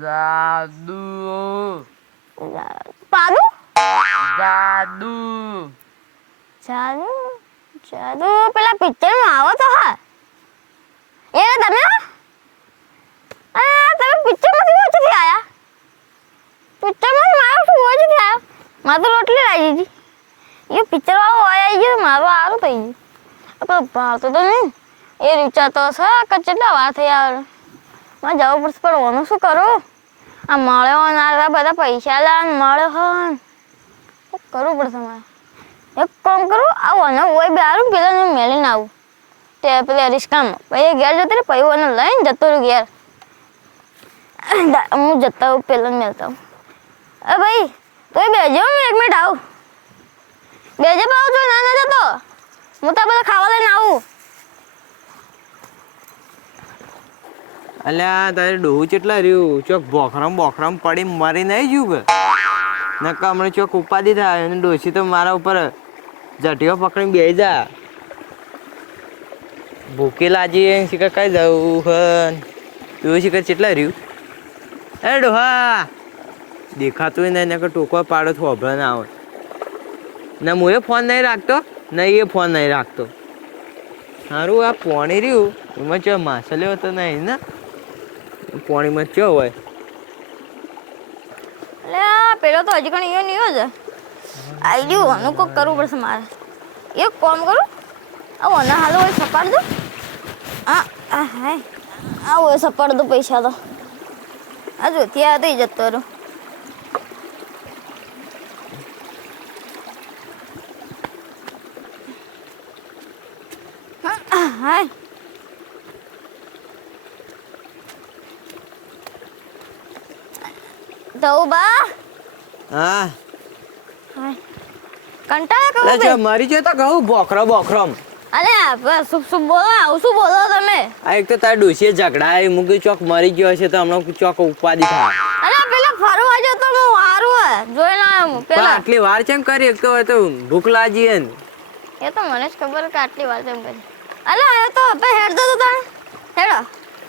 જાદુ પાદુ જાદુ જાદુ જાદુ પેલા પિક્ચર માં આવો તો હા એ તમે તમે પિક્ચર માંથી ઓછું આયા પિક્ચર માં મારો શું ઓછું થયા મારે તો રોટલી લાગી હતી એ પિક્ચર વાળો આયા ગયો મારો સારું થઈ ગયું ભાવતો તો નહીં એ વિચારતો હશે કે કેટલા વાર થઈ આવે મારે જવું પડશે પણ ઓનું શું કરું આ મળ્યો ના બધા પૈસા લા મળ્યો હોય કરવું પડશે મારે એક કામ કરું આવું અને ઓય બે આવું પેલા ને મેળીને આવું તે પેલા રિસ્કામાં પછી ઘેર જતો રે પછી એને લઈને જતો રહ્યું ઘેર હું જતા હું પેલા મેળતા હું ભાઈ તો બેજો હું 1 મિનિટ આવું બેજે પાવ છો ના ના જતો હું તો બધા ખાવા લઈને આવું અલ્યા તારે ડોહું કેટલા રહ્યું ચોક બોખરામ પડી મરી નહીં જ્યું કે નકા હમણાં ચોક ઉપાધિ થાય અને ડોસી તો મારા ઉપર જટીઓ પકડીને બેસી જા ભૂખી લાજી શીખર કઈ જવું હન ડોહું શીખર કેટલા રહ્યું અરે ડોહા દેખાતું નહીં નકર ટોકવા પાડો તો હોભળે ના આવે ના હું એ ફોન નહીં રાખતો નહીં એ ફોન નહીં રાખતો સારું આ પોણી રહ્યું એમાં ચો માછલ્યો તો નહીં ને પોણીમાં ચો હોય એટલે પેલો તો હજી કણ નહીં જ આવી ગયું આનું કોક કરવું પડશે મારે એક કામ કરું આવું અને હાલો હોય સપાડ દો હા હાય આવું હોય સપાડ દો પૈસા તો આ જો ત્યાં તો જતો રહ્યો હાય તો બા હા હાય કંટાળા કહું અચ્છા મારી જો તો કહું બોખરમ અલે શું બોલો આવું શું બોલો તમે આ એક તો તાર ડોસીએ ઝઘડા આવી મૂકી ચોક મરી ગયો છે તો હમણાં ચોક ઉપાધિ થાય અલે પેલા ફરવા જતો હું હારું જોઈને આવ્યો પેલા આટલી વાર કેમ કરી એક તો ભૂખ લાગી હે ને એ તો મને જ ખબર કે આટલી વાર કેમ કરી અલે આ તો હવે હેડ દો તને હેડો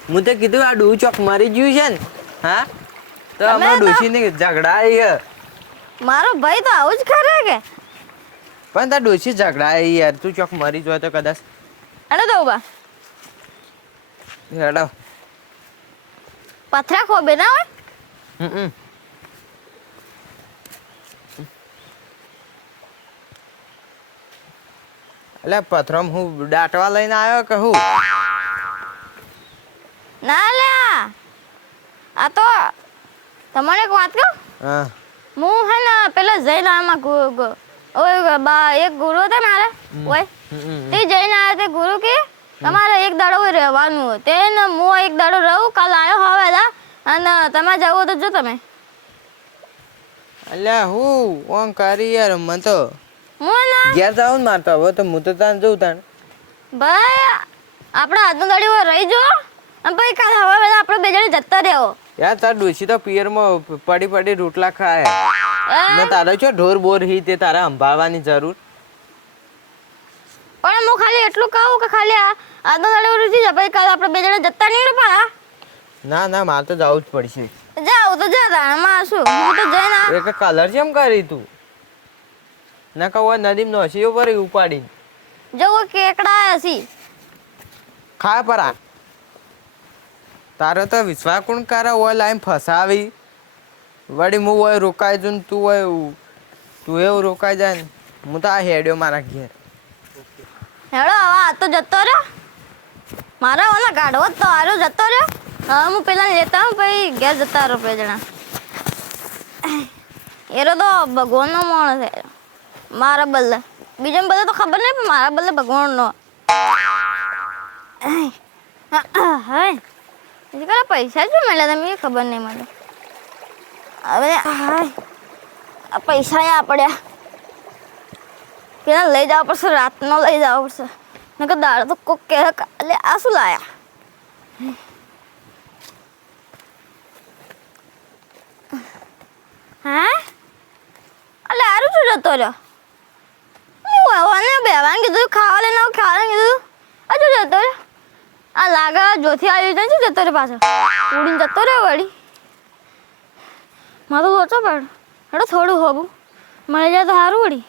હું તો કીધું આ ડૂ ચોક મરી ગયું છે ને હા તો હમણાં ડોસીને ઝઘડા આવી હે મારો ભાઈ તો આવું જ કરે કે પણ તાર ડોસી ઝઘડા આવી યાર તું ચોક મરી જોય તો કદાચ હેડો તો બા હેડો પથરા ખોબે ના હોય એટલે પથરમ હું દાટવા લઈને આવ્યો કે હું ના લ્યા આ તો તમને એક વાત કહું હા હું હે ને પેલા જઈને આમાં ઓય બા એક ગુરુ હતા મારે ઓય તે જઈને આવ્યા તે ગુરુ કે તમારે એક દાડો રહેવાનું હોય તે ને હું એક દાડો રહું કાલ આવ્યો હવે અને તમે જાવ તો જો તમે અલ્યા હું ઓમ કરી યાર મને તો હું ના ઘેર જાવ ને મારતો હવે તો હું તો તાન જઉં તાન ભાઈ આપણે આજનો દાડી રહી જો અને પછી કાલ હવે આપણે બે જણ જતા રહેવો યાર તાર ડોસી તો પિયરમાં પડી રોટલા ખાય ને તારે છો ઢોર બોર હી તે તારે સંભાળવાની જરૂર પણ હું ખાલી એટલું કહું કે ખાલી આજનો દાડી રૂચી જા પછી કાલ આપણે બે જણ જતા નહીં પાડા ના મારે તો જવું જ પડશે જાવ તો જા તાણમાં શું હું તો જઈને એક કલર કેમ કરી તું ના કહો નદીમ નો હસી ઉપર ઉપાડી જવો કેકડા હસી ખાય પરા તારો તો વિશ્વાસ કોણ કરે ઓય લાઈન ફસાવી વળી હું ઓય રોકાઈ જઉં ને તું એવું રોકાઈ જાય ને હું તો આ હેડ્યો મારા ઘેર હેડો હવે આ તો જતો રહ્યો મારા ઓલા ગાઢવો તો હારો જતો રહ્યો હવે હું પેલા લેતા હું પછી ઘેર જતા રહો બે જણા એરો તો ભગવાનનો માણસ છે મારા બદલે બીજા બધે તો ખબર નહીં પણ મારા બદલે ભગવાનનો હાય કરા પૈસા શું મળ્યા તમે એ ખબર નહીં મને હવે હાય આ પૈસા આ પડ્યા પેલા લઈ જવા પડશે રાતનો લઈ જવા પડશે નકર દાળ તો કોક કહે કાલે આ શું લાયા હા અલે આરું શું જતો રહ્યો બેવાને કીધું ખાવા લઈને કીધું હજુ જતો રહ્યો આ લાગા જોથી આવી જાય જતો રહ્યો પાછો ઉડીને જતો રહ્યો વળી મારું ઓછો પડ હેડો થોડું હોવું મળી જાય તો સારું વળી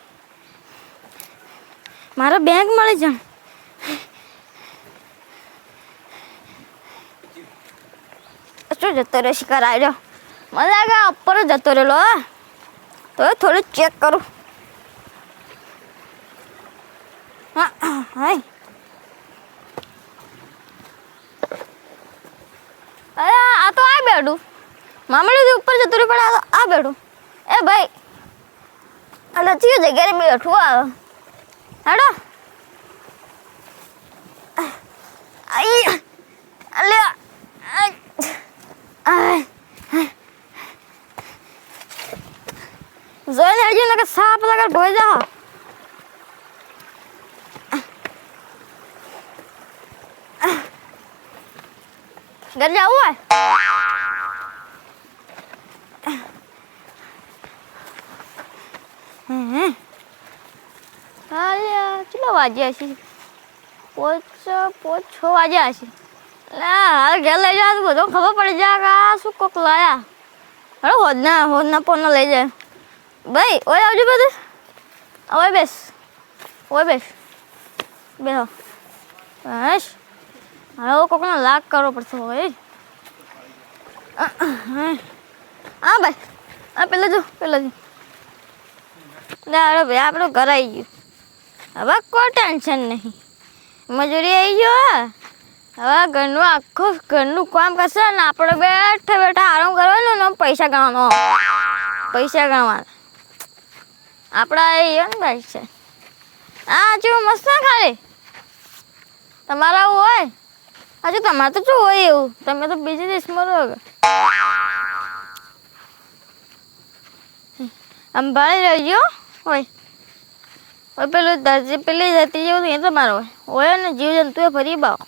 મારે બેંક મળી જાય શું જતો રહ્યો શિકાર આવ્યો મને લાગે ઉપર જ જતો રહેલો તો થોડું ચેક કરું હા હાય અરે આ તો આ બેઠું મામડી ઉપર જતું રહ્યું પણ આ બેઠું એ ભાઈ અલા ચીયો જગ્યાએ બેઠું આવે હેડો આઈ અલે જોઈને હજી ને કે સાપ લગર ભોઈ જાઓ ઘર જવું હોય કેટલા વાગ્યા છે 5:06 વાગ્યા છે હાલ ઘેર લઈ જાય તો બધો ખબર પડી જાય કે આ શું કોક લાયા હવે હોદના પોનો લઈ જાય ભાઈ ઓય આવજો બધું ઓય બેસ બેહો બસ હવે કોકનો લાગ કરવો પડશે હોય હા ભાઈ હા પેલા જો લે અરે ભાઈ આપણું ઘર આવી ગયું હવે કોઈ ટેન્શન નહીં મજૂરી આવી ગયો હવે ઘરનું આખું ઘરનું કામ કરશે ને આપણે બેઠા આરામ કરવાનો ને પૈસા ગણવાના આપણા એ ને ભાઈ છે હા જો મસ્ત ના ખાલી તમારા હોય હજુ તમારે તો શું હોય એવું તમે તો બીજી દેશમાં રહો અંબાળી રહેજો હોય પેલું દરજી પેલી જતી જેવું એ તમારો હોય ને જીવ જંતુ એ ફરી બાવ